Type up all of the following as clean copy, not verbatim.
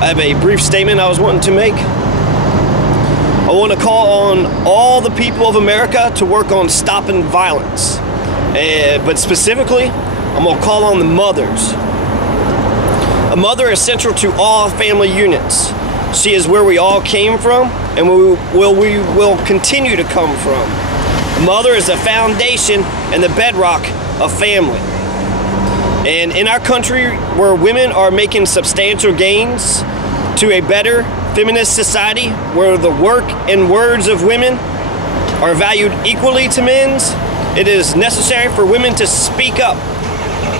I have a brief statement I was wanting to make. I want to call on all the people of America to work on stopping violence. But specifically, I'm going to call on the mothers. A mother is central to all family units. She is where we all came from and we will continue to come from. A mother is the foundation and the bedrock of family. And in our country, where women are making substantial gains to a better feminist society, where the work and words of women are valued equally to men's, it is necessary for women to speak up,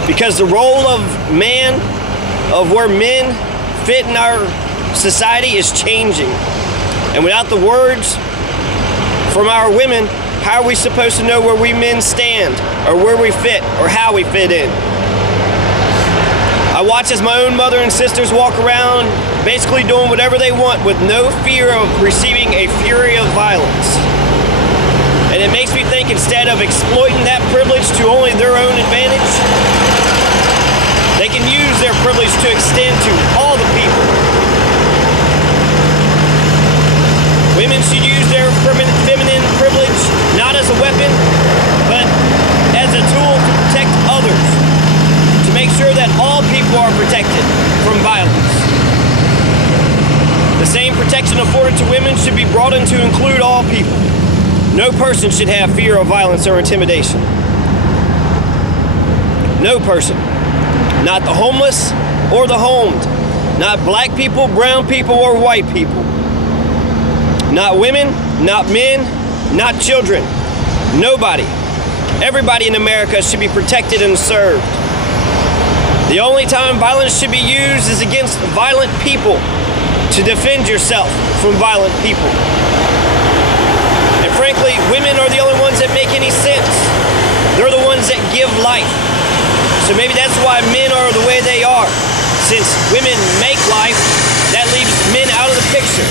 because the role of man, of where men fit in our society, is changing. And without the words from our women, how are we supposed to know where we men stand, or where we fit, or how we fit in? I watch as my own mother and sisters walk around basically doing whatever they want with no fear of receiving a fury of violence. And it makes me think, instead of exploiting that privilege to only their own advantage, they can use their privilege to extend to all the people. Women should use their feminine privilege not as a weapon, but as a tool to protect others, to make sure that all people are protected from violence. The same protection afforded to women should be broadened to include all people. No person should have fear of violence or intimidation. No person. Not the homeless or the homed. Not black people, brown people, or white people. Not women, not men, not children. Nobody. Everybody in America should be protected and served. The only time violence should be used is against violent people, to defend yourself from violent people. And frankly, women are the only ones that make any sense. They're the ones that give life. So maybe that's why men are the way they are. Since women make life, that leaves men out of the picture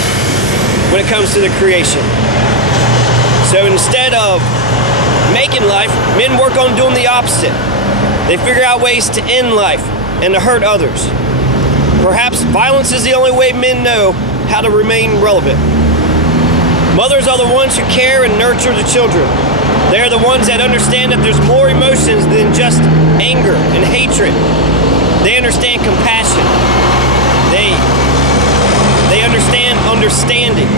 when it comes to the creation. So instead of making life, men work on doing the opposite. They figure out ways to end life and to hurt others. Perhaps violence is the only way men know how to remain relevant. Mothers are the ones who care and nurture the children. They are the ones that understand that there's more emotions than just anger and hatred. They understand compassion. They understand understanding.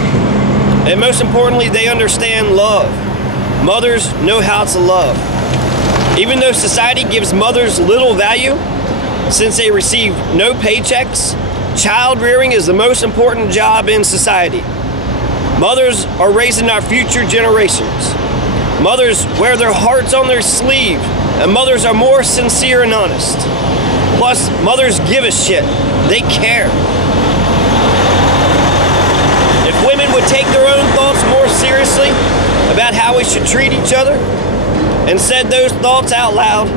And most importantly, they understand love. Mothers know how to love. Even though society gives mothers little value, since they receive no paychecks, child rearing is the most important job in society. Mothers are raising our future generations. Mothers wear their hearts on their sleeve, and mothers are more sincere and honest. Plus, mothers give a shit. They care. If women would take their own thoughts more seriously about how we should treat each other, and said those thoughts out loud,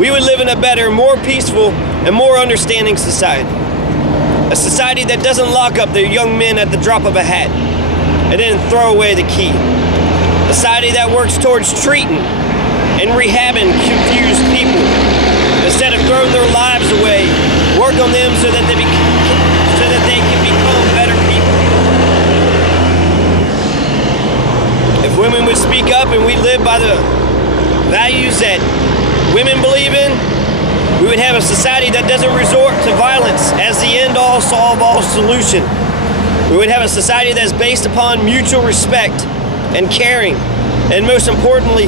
we would live in a better, more peaceful, and more understanding society. A society that doesn't lock up their young men at the drop of a hat and then throw away the key. A society that works towards treating and rehabbing confused people. Instead of throwing their lives away, work on them so that they can become better people. If women would speak up and we live by the values that women believe in, we would have a society that doesn't resort to violence as the end-all, solve-all solution. We would have a society that's based upon mutual respect and caring, and most importantly,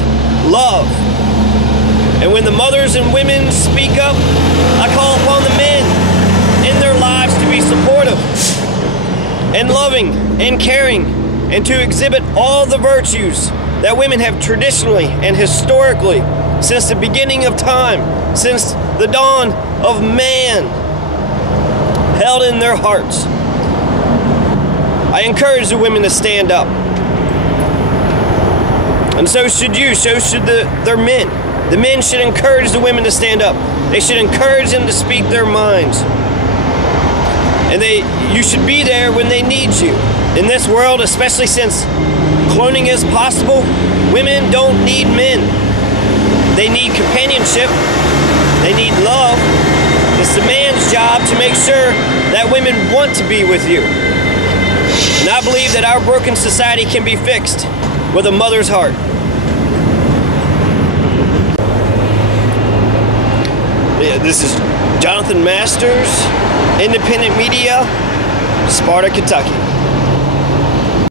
love. And when the mothers and women speak up, I call upon the men in their lives to be supportive and loving and caring, and to exhibit all the virtues that women have traditionally and historically, since the beginning of time, since the dawn of man, held in their hearts. I encourage the women to stand up. And so should you, so should their men. The men should encourage the women to stand up. They should encourage them to speak their minds. And you should be there when they need you. In this world, especially since cloning is possible, women don't need men. They need companionship. They need love. It's the man's job to make sure that women want to be with you. And I believe that our broken society can be fixed with a mother's heart. Yeah, this is Jonathan Masters, Independent Media, Sparta, Kentucky.